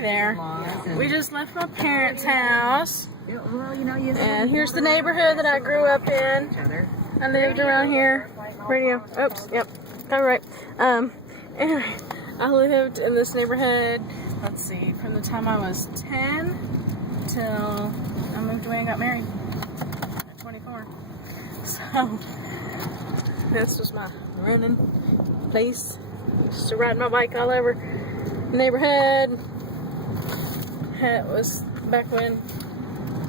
Hey there. We just left my parents' house. And here's the neighborhood that I grew up in. I lived around here. Radio. Oops. Yep. All right. Anyway, I lived in this neighborhood, let's see, from the time I was 10 till I moved away and got married at 24. So, this was my running place. Just to ride my bike all over the neighborhood. It was back when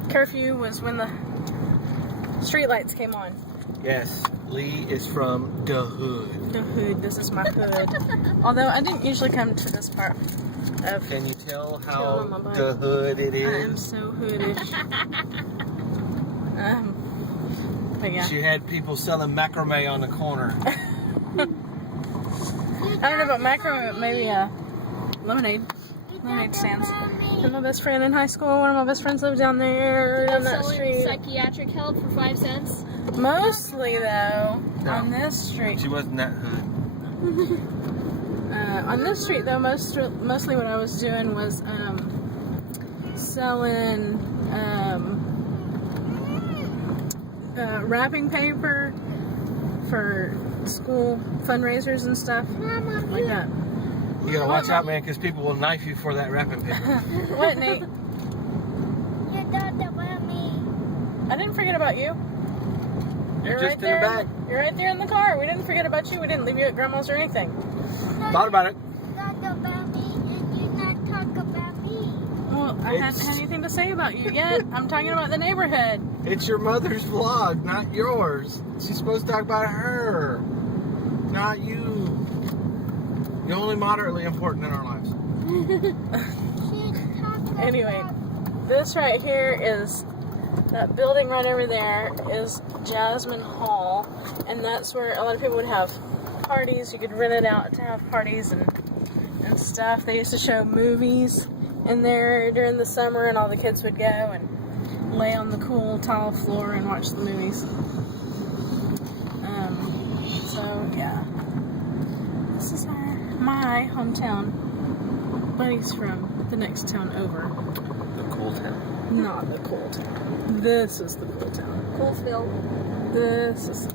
curfew was when the street lights came on. Yes, Lee is from the hood. The hood, this is my hood. Although I didn't usually come to this part of. Can you tell how the hood it is? I am so hoodish. But yeah. She had people selling macrame on the corner. I don't know about macrame, but maybe lemonade stands. And my best friend in high school, one of my best friends lived down there, down that street. Psychiatric help for 5 cents? Mostly, though, on this street. She wasn't that hood. On this street, though, mostly what I was doing was selling wrapping paper for school fundraisers and stuff like that. You gotta watch out, man, because people will knife you for that wrapping paper. What, Nate? You thought about me. I didn't forget about you. You're just right in there. the back. You're right there in the car. We didn't forget about you. We didn't leave you at Grandma's or anything. Thought about it. You thought about me and you not talk about me. Well, I hadn't had anything to say about you yet. I'm talking about the neighborhood. It's your mother's vlog, not yours. She's supposed to talk about her, not you. You're only moderately important in our lives. Anyway, this right here is, that building right over there is Jasmine Hall, and that's where a lot of people would have parties. You could rent it out to have parties and stuff. They used to show movies in there during the summer, and all the kids would go and lay on the cool tile floor and watch the movies. So yeah, this is my hometown. Buddy's from the next town over. The cool town. Not the cool town. This is the cool town. Coolsville. This is.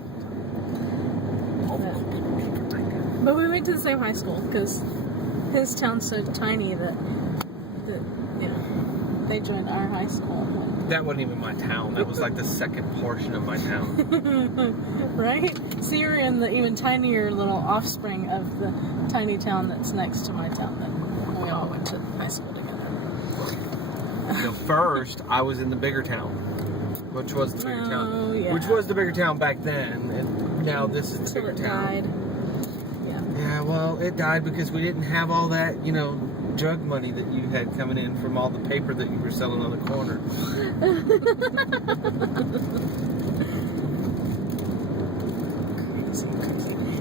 But we went to the same high school because his town's so tiny that you know, they joined our high school. That wasn't even my town. That was like the second portion of my town. Right? So you're in the even tinier little offspring of the tiny town that's next to my town that we all went to high school together. First, I was in the bigger town, which was the bigger town. Yeah. Which was the bigger town back then, and now this is the Until bigger it town. died. Yeah, well, it died because we didn't have all that, drug money that you had coming in from all the paper that you were selling on the corner. Crazy.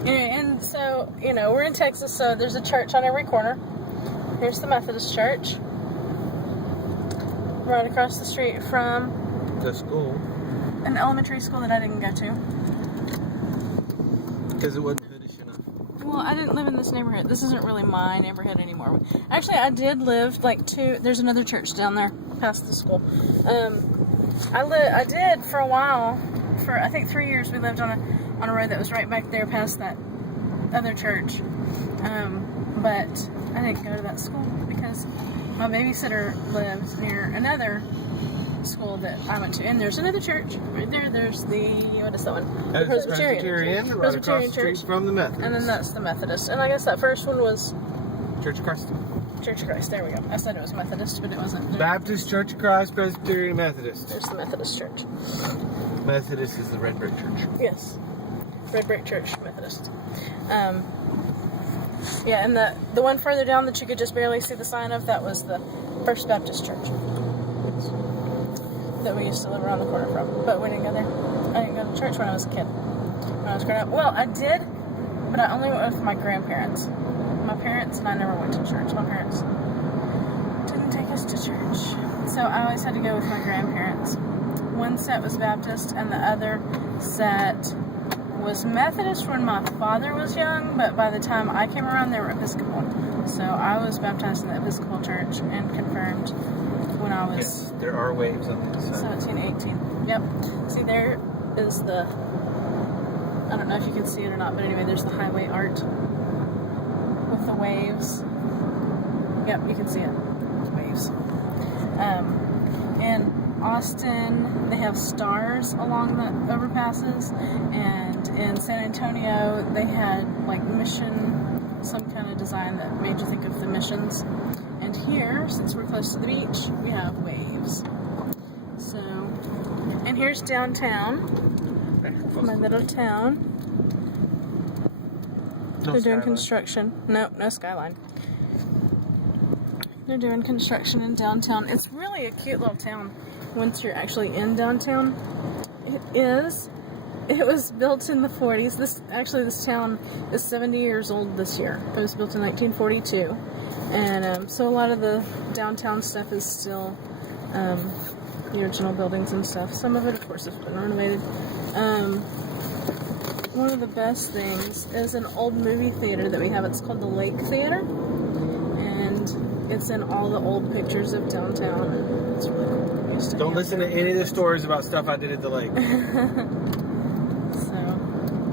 And so, we're in Texas, so there's a church on every corner. Here's the Methodist church. Right across the street from The school. an elementary school that I didn't go to. Because it wasn't hoodish enough. Well, I didn't live in this neighborhood. This isn't really my neighborhood anymore. Actually, I did live there's another church down there past the school. I did for a while, for I think 3 years, we lived on a road that was right back there past that other church. But I didn't go to that school because my babysitter lived near another school that I went to, and there's another church right there. There's what is that one? That's Presbyterian, right across the street from the Methodist. And then that's the Methodist. And I guess that first one was Church of Christ. Church of Christ. There we go. I said it was Methodist, but it wasn't. Baptist, Church of Christ, Presbyterian, Methodist. There's the Methodist church. Methodist is the Red Brick Church. Yes. Red Brick Church, Methodist. Yeah, and the one further down that you could just barely see the sign of, that was the First Baptist Church that we used to live around the corner from. But we didn't go there. I didn't go to church when I was a kid. When I was growing up. Well, I did, but I only went with my grandparents. My parents and I never went to church. My parents didn't take us to church. So I always had to go with my grandparents. One set was Baptist and the other set was Methodist when my father was young, but by the time I came around, they were Episcopal. So I was baptized in the Episcopal Church and confirmed when I was Yes, there are waves on the inside. 17, 18. Yep. See, there is the, I don't know if you can see it or not, but anyway, there's the highway art with the waves. Yep, you can see it. Waves. In Austin, they have stars along the overpasses, and in San Antonio, they had like mission, some kind of design that made you think of the missions. And here, since we're close to the beach, we have waves. So, and here's downtown, my little town. No They're doing skyline. construction. Nope, no skyline. They're doing construction in downtown. It's really a cute little town once you're actually in downtown. It is. It was built in the 40s. This town is 70 years old this year. It was built in 1942. And so a lot of the downtown stuff is still the original buildings and stuff. Some of it, of course, has been renovated. One of the best things is an old movie theater that we have. It's called the Lake Theater. And it's in all the old pictures of downtown. It's really cool. Used to Don't be listen to any of the stories about stuff I did at the lake. So,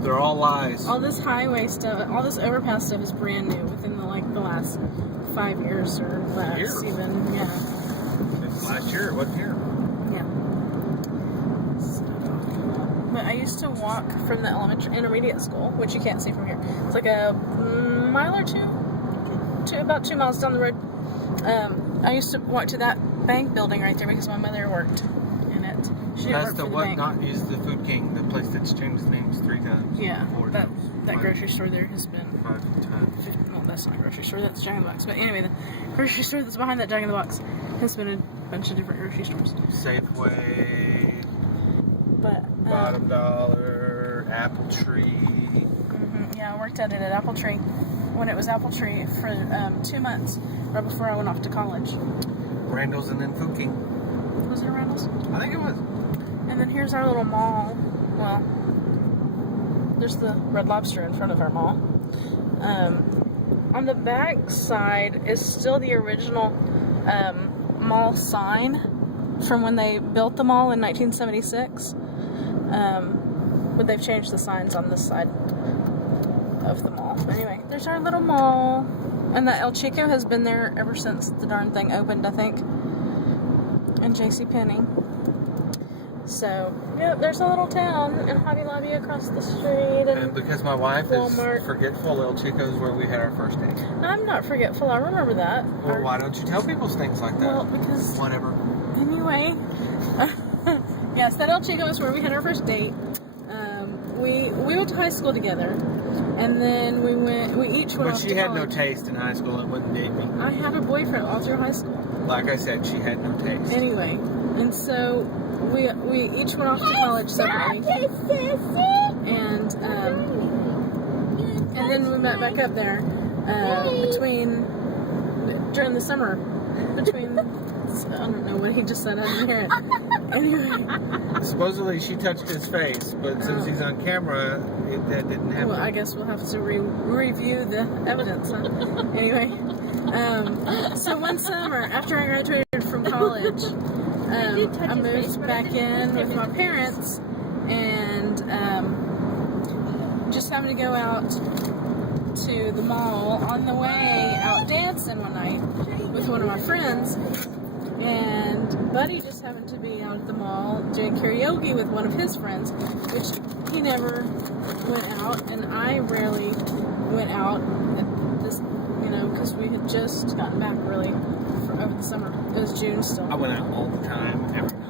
They're all lies. all this highway stuff, all this overpass stuff is brand new within the last 5 years or less. Years? Even, yeah. Last year, it wasn't here. Yeah. So, but I used to walk from the intermediate school, which you can't see from here. It's like a mile or two, about 2 miles down the road. I used to walk to that bank building right there because my mother worked in it. She didn't That's work the for the what bank. not is the Food King, the place that's changed names 3 times. Yeah, 4 that times. grocery store there has been 5 times. well, that's not a grocery store, that's Jack in the Box. But anyway, the grocery store that's behind that Jack in the Box has been a bunch of different grocery stores. Safeway, But Bottom Dollar, Apple Tree. yeah, I worked at it at Apple Tree when it was Apple Tree for 2 months, right before I went off to college. Randall's and then Food King. Was it Randall's? I think it was. And then here's our little mall. Well, there's the Red Lobster in front of our mall. On the back side is still the original mall sign from when they built the mall in 1976. But they've changed the signs on this side of the mall. Anyway, there's our little mall. And that El Chico has been there ever since the darn thing opened, I think. And JCPenney. So, yeah, there's a little town and Hobby Lobby across the street. And because my wife Walmart. is forgetful, El Chico's where we had our first date. I'm not forgetful. I remember that. Well, why don't you tell people things like that? Well, because Whatever. anyway, yes, that El Chico is where we had our first date. We went to high school together, and then we each went But off she to had no college. taste in high school and wouldn't date me. I had a boyfriend all through high school. Like I said, she had no taste. Anyway, and so we each went off to college separately, and then we met back up there during the summer between. I don't know what he just said. I didn't hear it. Anyway, Supposedly she touched his face, but since he's on camera, that didn't happen. well, I guess we'll have to review the evidence. Huh? Anyway, so one summer after I graduated from college, I moved back in with my parents, and just happened to go out to the mall on the way out dancing one night with one of my friends. And Buddy just happened to be out at the mall doing karaoke with one of his friends, which he never went out, and I rarely went out at this, because we had just gotten back really over the summer. It was June still. I went out all the time, every night.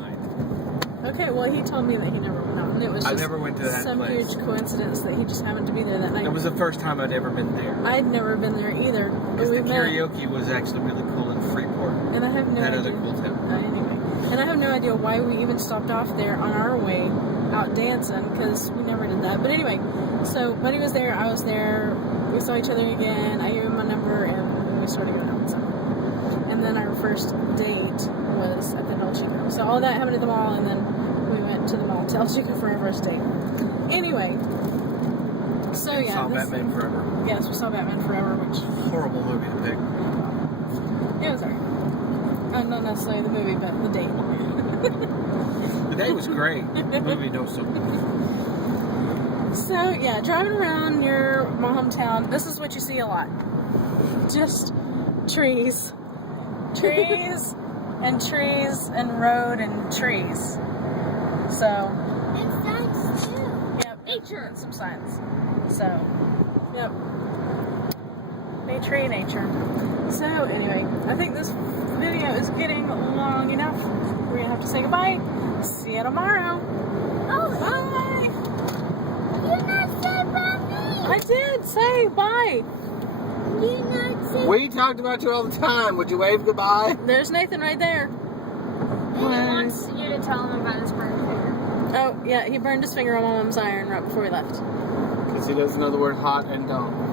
Okay, well, he told me that he never went out, and it was I just never went to that some place. huge coincidence that he just happened to be there that night. It was the first time I'd ever been there. I'd never been there either, but Because we the met, karaoke was actually really cool in Freeport. and I have no That idea. other cool town. Anyway, and I have no idea why we even stopped off there on our way out dancing, because we never did that. But anyway, so Buddy was there, I was there, we saw each other again, I gave him my number, and we started going out. So. And then our first date was at the El Chico. So all that happened at the mall, and then we went to the mall to El Chico for our first date. Anyway, So We yeah, saw this, Batman Forever. yes, we saw Batman Forever, which Horrible movie to pick. it was alright. Not necessarily the movie, but the date. The day was great. The movie, no so. So yeah, driving around near my hometown, this is what you see a lot. Just trees. Trees and trees and road and trees. So, And signs too. yep, nature and some signs. So, yep. Nature. So anyway, I think this video is getting long enough. We're gonna have to say goodbye. See you tomorrow. Oh, Bye. you not say about me. I did say bye. You not say. We talked about you all the time. Would you wave goodbye? There's Nathan right there. He wants you to tell him about his burn finger. Oh, yeah, he burned his finger on my mom's iron right before he left. Because he doesn't know the word hot and dumb.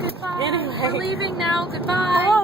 Goodbye. Anyway. We're leaving now. Goodbye. Bye.